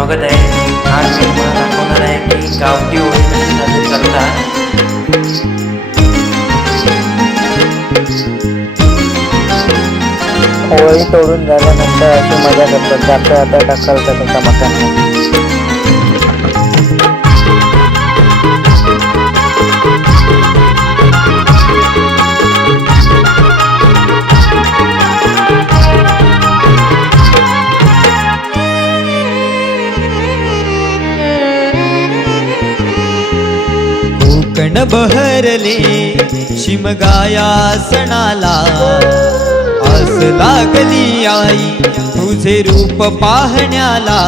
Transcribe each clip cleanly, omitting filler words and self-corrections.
स्वागत आहे. आज मी तुम्हाला दाखवणार आहे की गावठी होळी कशी साजरी करतात. होळी तोडून झाल्यानंतर अशी मजा करतात. जाता आता ढकलतात एका मकान. कोकण बहरले शिमगाया सणाला, आस लागली आई तुझे रूप पाहण्याला.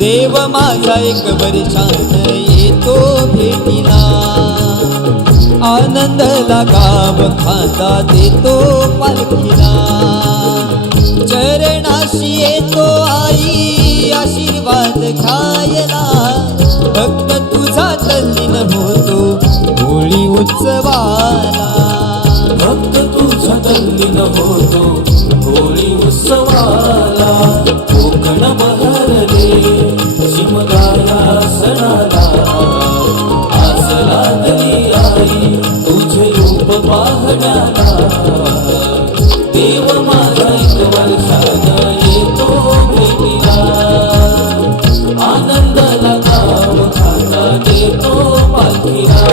देव माझा एक वर्षान येतो भेटीला, आनंदला गाव खांदा देतो पालखीला. चरणाशी येतो आई आशीर्वाद खायला, भक्त तुझा तल्लीन होतो होळी उत्सवाला. भक्त तुझा तल्लीन होतो होळी उत्सवाला. कोकण बहरले शिमगाया सणाला, आस लागली आई तुझे रूप पाहण्याला. देव माझा एक वर्षानं येतो भेटीला, आनंदाला गाव खांदा देतो पालखीला.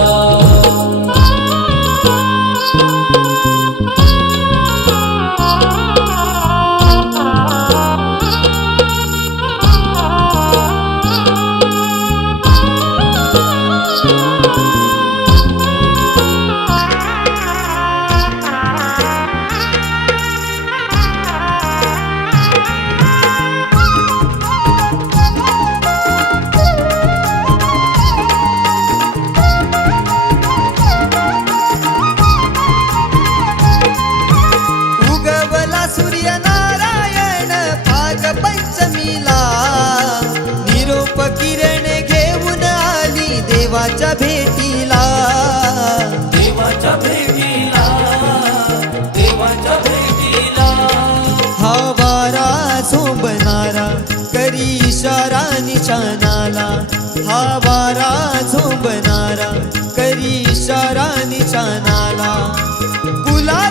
उगवला सूर्यनारायण भाग पंचमीला, निरोप किरण घेऊन आली देवाच्या भेटीला. देवाच्या भेटीला, देवाच्या भेटीला. हा वारा झोंबणारा करी इशारा निशाणाला, हा वारा झोंबणारा करी इशारा निशाणाला. गुलाब